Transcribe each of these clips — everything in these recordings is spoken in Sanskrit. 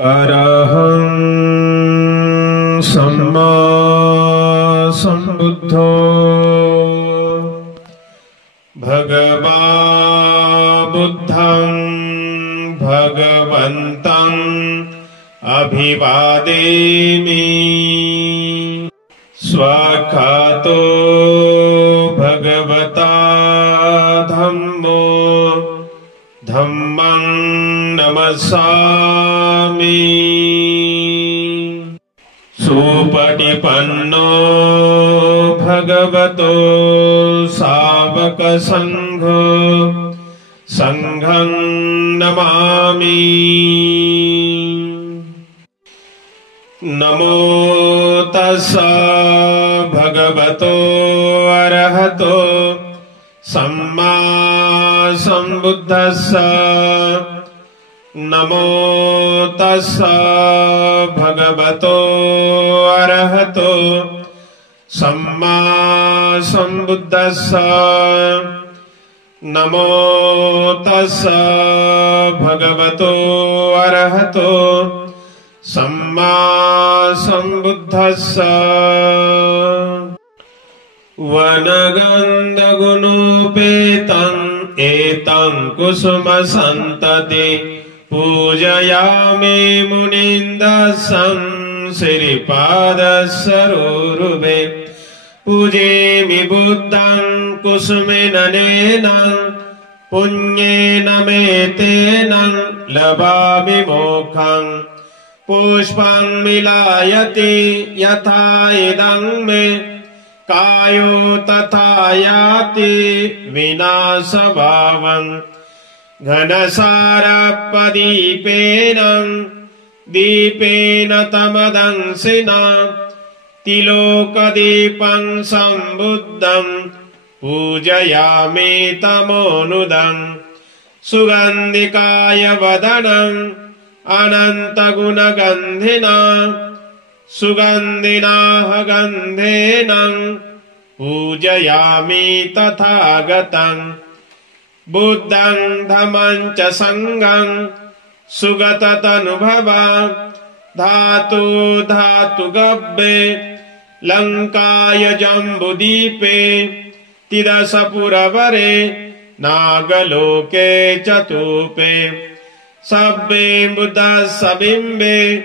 अरहं सम्मा सम्बुद्धो भगवा बुद्धं भगवन्तं अभिवादेमि। स्वाख्यातो भगवता धम्मो धम्मं नमस्सामि। सुपटिपन्नो भगवतो सावक संघो संघं नमामि। नमो तस्सा भगवतो अरहतो सम्मा सम्बुद्धस्सा। नमो तस्सा भगवतो अरहतो सम्मा सम्बुद्धस्सा। नमो तस्सा भगवतो अरहतो सम्मा सम्बुद्धस्सा। वनगन्धगुणोपेतं एतं कुसुमसन्तति पूजयामि मुनीन्द्रं श्रीपादसरोरुहे। पूजेमि बुद्धं कुसुमेन नेन पुण्येन मेतेन लभामि मोक्षं। पुष्पं मिलायति यथा इदं मे कायो तथा याति विनाशभावं। घनसारपदीपेन दीपेन तमदंसिना तिलोकदीपं सम्बुद्धं पूजयामि तमोनुदं। सुगन्धिकाय वदनं अनन्तगुणगन्धिना सुगन्धिनाः गन्धेन पूजयामि तथागतं। बुद्धं धम्मं च संघं सुगततनुभवा धातु धातुगब्बे लङ्काय जम्बुदीपे तिदशपुरवरे नागलोके चतुपे। सब्बे बुद्धस्सबिम्बे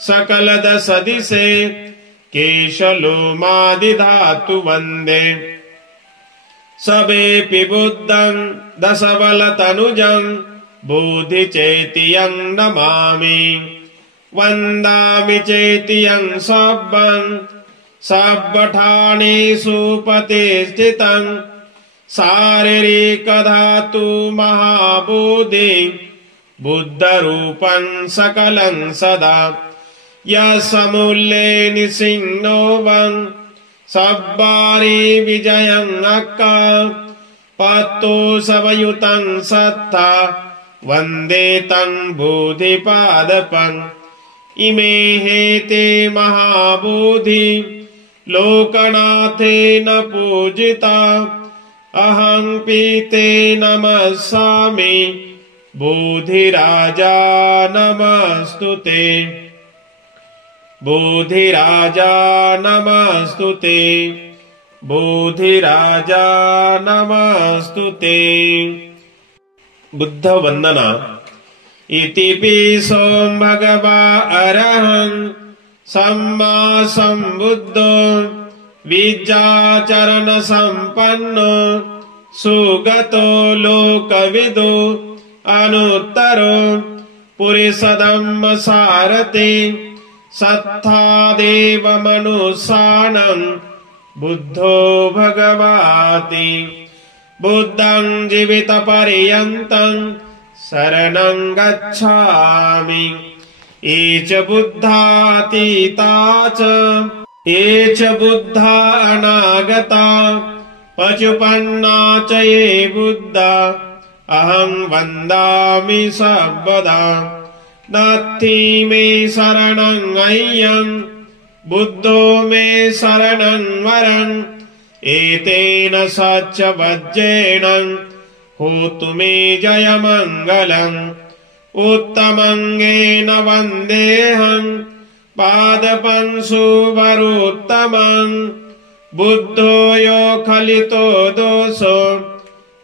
सकलदशदिशे केशलोमादिधातु वन्दे। सबेऽपि बुद्धं दशबलतनुजं बोधिचैत्यं नमामि। वन्दामि चैत्यं सब्बं सब्बठानेषु प्रतिष्ठितं। शारीरिकधातु महाबोधि बुद्धरूपं सकलं सदा। यस्मूल्ये निसिंहनोवं सब्बारि विजयं अक्का। पत्तो सवयुतं सत्ता वन्दे तं बोधिपादपम्। इमे हेते महाबोधि लोकनाथेन पूजिता। अहं पीते नमस्सामि बोधिराजा नमस्तुते। बोधिराजा नमस्तुते। बोधिराजा नमस्तुते। बुद्ध वंदना। इतिपिसो भगवा अरहं सम्मा सम्बुद्धो विद्याचरण संपन्नो सुगतो लोकविदो अनुत्तरो पुरुषधम्म सारथि। सत्तादेव मनुष्याणां बुद्धो भगवाति। बुद्धं जीवितपर्यन्तं शरणं गच्छामि। ये च बुद्धातीता च ये च बुद्धा अनागता पचुपन्ना च ये बुद्धा अहं वन्दामि सर्वदा। नास्ति मे शरणं अय्यं बुद्धो मे शरणं वरं। एतेन सच्च वज्रेण होतु मे जयमङ्गलम्। उत्तमङ्गेन वन्देऽहम् पादपंशुवरोत्तमम् बुद्धो यो खलितो दोषो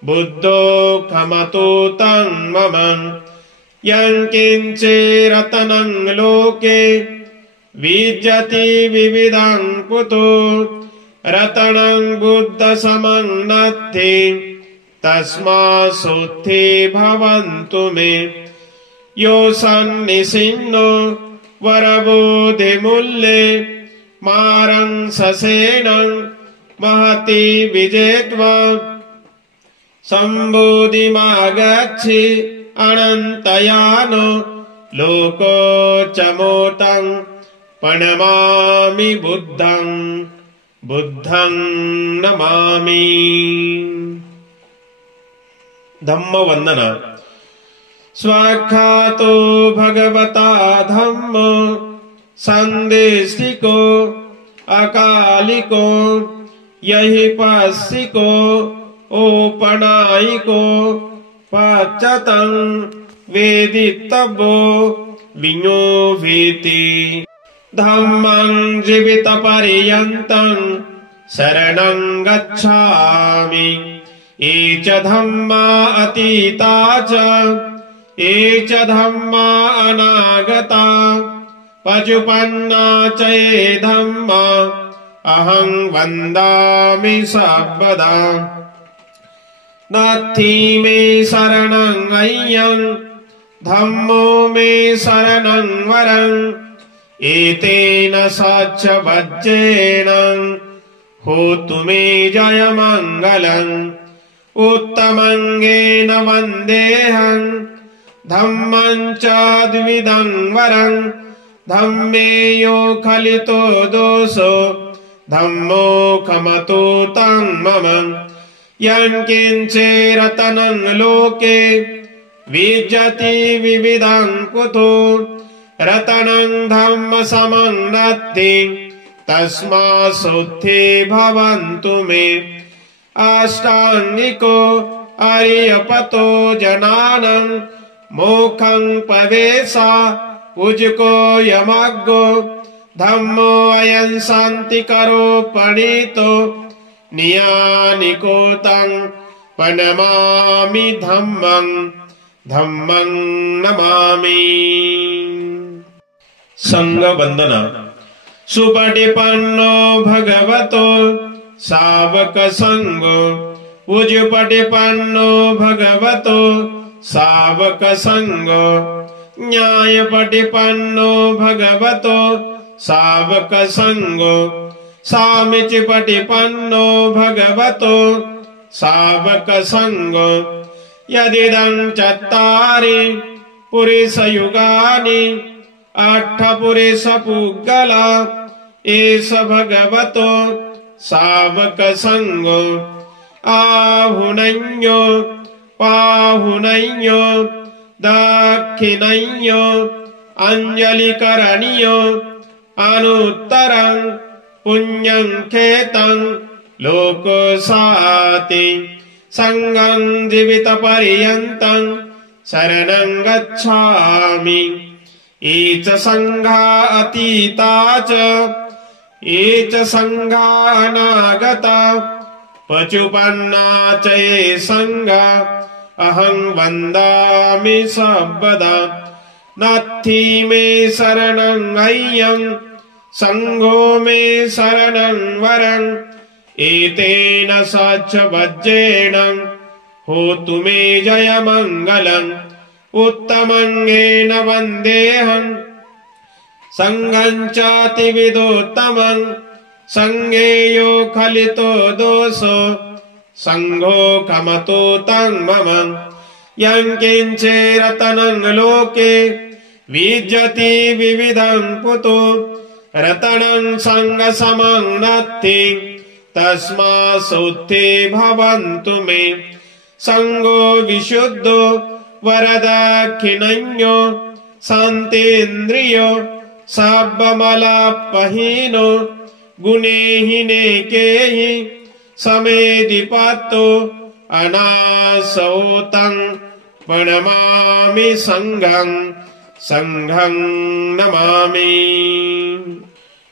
बुद्धो खमतु तं मम यङ्किञ्चिरतनं लोके विद्यति विविधं कुतो रतनं बुद्धसमं नत्थि तस्मात्सुत्थे भवन्तु मे यो सन्निसिन्नो वरबोधिमूल्ये मारं ससेनं महति विजेत्वा सम्बोधिमागच्छि अनन्तयानो लोकोच्चमोतं प्रणमामि बुद्धं नमामि। धम्मवन्दन। स्वाख्यातो भगवता धम्मो सन्देशिको अकालिको यहि पस्सिको औपनायिको पच्यतं वेदितव्यो विज्ञोऽवीति धम्मं जीवितपर्यन्तं शरणं गच्छामि ये च धम्मा अतीता च ये च धम्मा अनागता पचुपन्ना च ये धम्मा अहं वन्दामि सर्वदा नत्थि मे शरणं अय्यं धम्मो मे शरणं वरं एतेन सच्च वज्रेण होतु मे जयमङ्गलम् उत्तमङ्गेन वन्देऽहं धम्मं च द्विविधं वरं धम्मे यो खलितो दोषो धम्मो खमतु तं मम यङ्किञ्चिरतनं लोके विद्यति विविधं कुतो रतनं धम्मसमं नत्थि तस्मात्सुत्थे भवन्तु मे अष्टाङ्गिको आर्यपतो जनानं मोक्षं प्रवेशा उजुको यमग्गो धम्मो अयं शान्तिकरो प्रणीतो नियानिको तं प्रणमामि धम्मं नमामि। संगवन्दन। सुपटिपन्नो भगवतो सावक संगो उजुपटिपन्नो भगवतो सावक संगो न्यायपटिपन्नो भगवतो सावक संगो सामीचिपटिपन्नो भगवतो सावक संगो यदिदं चत्तारि पुरुषयुगानि अट्ठपुरुषपुग्गला एष भगवतो सावक संगो आहुनञ्यो पाहुनञ्यो दक्षिणञ्यो अञ्जलिकरणीयो अनुत्तरं पुण्यं खेतं लोकसाति संगं जीवितपर्यन्तं शरणं गच्छामि ये च संघा अतीता च ये च संघा अनागता पचुपन्ना च ये संघा अहं वन्दामि सर्वदा नत्थि मे शरणं अय्यं संघो मे शरणं वरं एतेन सच्च वज्रेण होतु मे जयमङ्गलम् उत्तमङ्गेन वन्देऽहं संघं चातिविदोत्तमं संघे यो खलितो दोषो संघो खमतु तं मम यङ्किञ्चिरतनं लोके विद्यति विविधं कुतो रतनं संगसमं नत्थि तस्मात्सुत्थे भवन्तु मे संगो विशुद्धो वरदक्षिणञ्यो शान्तेन्द्रियो सब्बमलापहीनो प्रणमामि संघं संघं नमामि।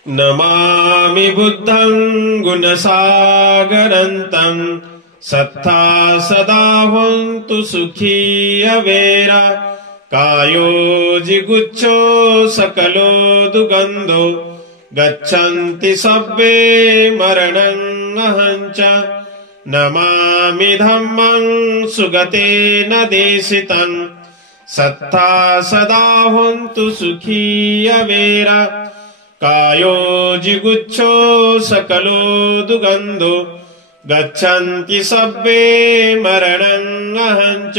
नमामि बुद्धं गुणसागरन्तं सत्ता सदा होन्तु सुखी अवेरा। कायो जिगुच्छो सकलो दुगन्धो गच्छन्ति सब्बे मरणं अहञ्च। नमामि धम्मं सुगतेन देशितं सत्ता सदा होन्तु सुखी अवेरा। कायो जिगुच्छो सकलो दुगन्धो गच्छन्ति सब्बे मरणं अहञ्च।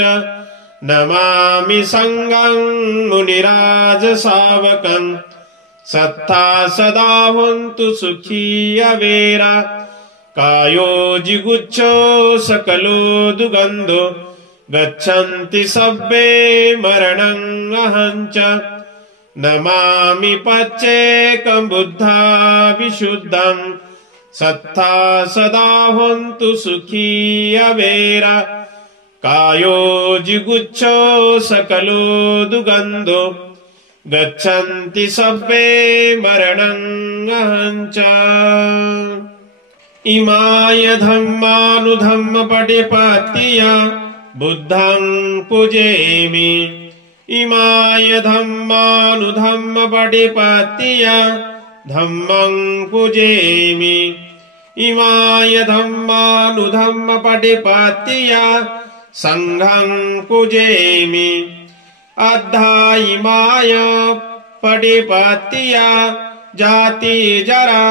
नमामि संघं मुनिराज सावकं सत्ता सदा होन्तु सुखी अवेरा। कायो जिगुच्छो सकलो दुगन्धो गच्छन्ति सब्बे मरणं अहञ्च। नमामि पच्चेकं बुद्धा विशुद्धं सत्ता सदा होन्तु सुखी अवेरा। कायो जिगुच्छो सकलो दुगन्धो गच्छन्ति सब्बे मरणं अहञ्च। इमाय धम्मानुधम्मपटिपत्तिया बुद्धं पूजयामि। इमाय धम्मानुधम्मपटिपत्तिया धम्मं पूजयामि। इमाय धम्मानुधम्मपटिपत्तिया संघं पूजयामि। अद्धा इमाय पटिपत्तिया जाति जरा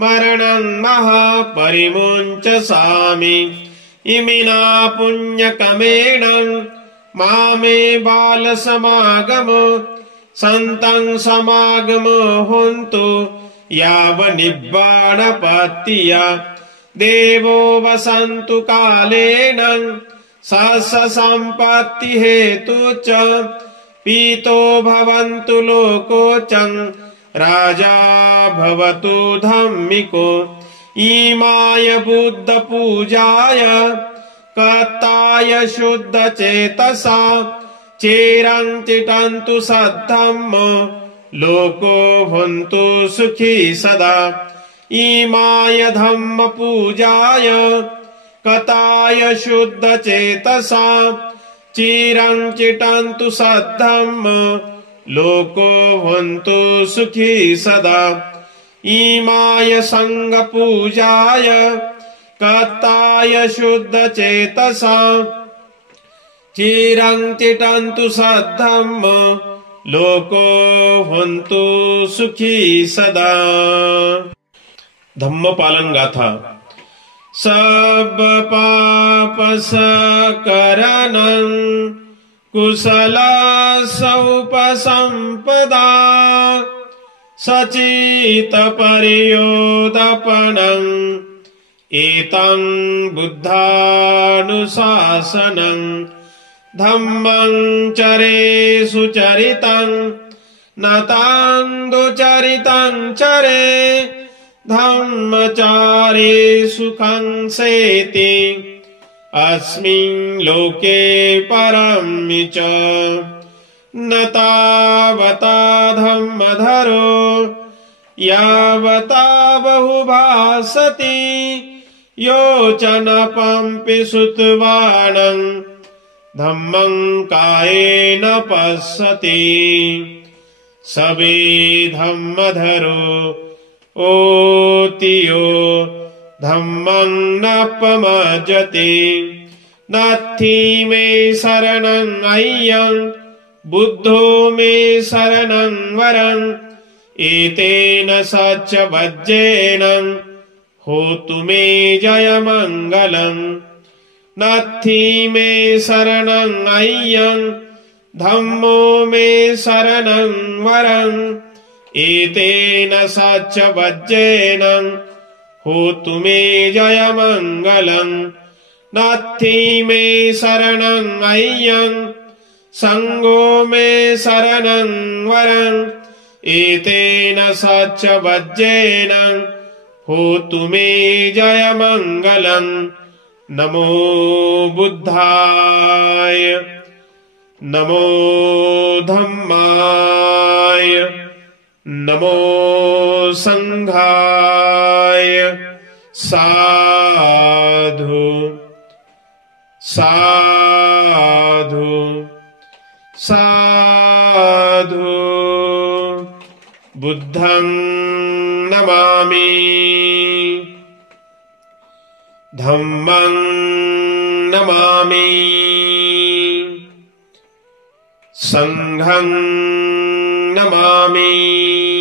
मरणं महापरिमुञ्चसामि। इमिना पुण्यकमेण मामे बालसमागमो सन्तं समागमो होन्तु यावनिब्बाणपत्तिया। देवो वसन्तु कालेन सहस्रसम्पत्ति हेतु च। पीतो भवन्तु लोकोचं राजा भवतु धम्मिको। इमाय बुद्ध पूजाय कत्ताय शुद्ध चेतसा चिरं तिष्ठन्तु सद्धम्मो लोको भवन्तु सुखी सदा। इमाय धम्म पूजाय कताय शुद्ध चेतसा चिरं तिष्ठन्तु सद्धम्मो लोको भवन्तु सुखी सदा। इमाय संघ पूजाय कत्ताय शुद्ध चेतसा चिरं तिष्ठन्तु सद्धम्मो लोको भवन्तु सुखी सदा। धम्मपालन गाथा। सब पाप सकरणं कुशल सौपसंपदा सचित परियोदपनं एतं बुद्धानुशासनं। धम्मं चरे सुचरितं नतां दुचरितं चरे धम्मचारे सुखं सेति अस्मिन् लोके परं च। न तावता धम्मधरो यावता बहुभासति योचनपम्पि सुतवाणं धम्मं कायेन पश्यति। सबे धम्मधरो ओतियो धम्मं नपमज्जति। नत्थि मे शरणं अय्यं बुद्धो मे शरणं वरं। एतेन सच्च वज्रेण होतु मे जयमङ्गलम्। नत्थि मे शरणं अय्यं धम्मो मे शरणं वरम्। एतेन सच्च वज्रेण होतु मे जयमङ्गलम्। नत्थि मे शरणं अय्यं संगो मे शरणं वरम्। एतेन सच्च वज्रेण होतु मे जयमङ्गलम्। नमो बुद्धाय नमो धम्माय नमो संघाय साधु साधु साधु बुद्धं नमामि धम्मं नमामि संघं नमामि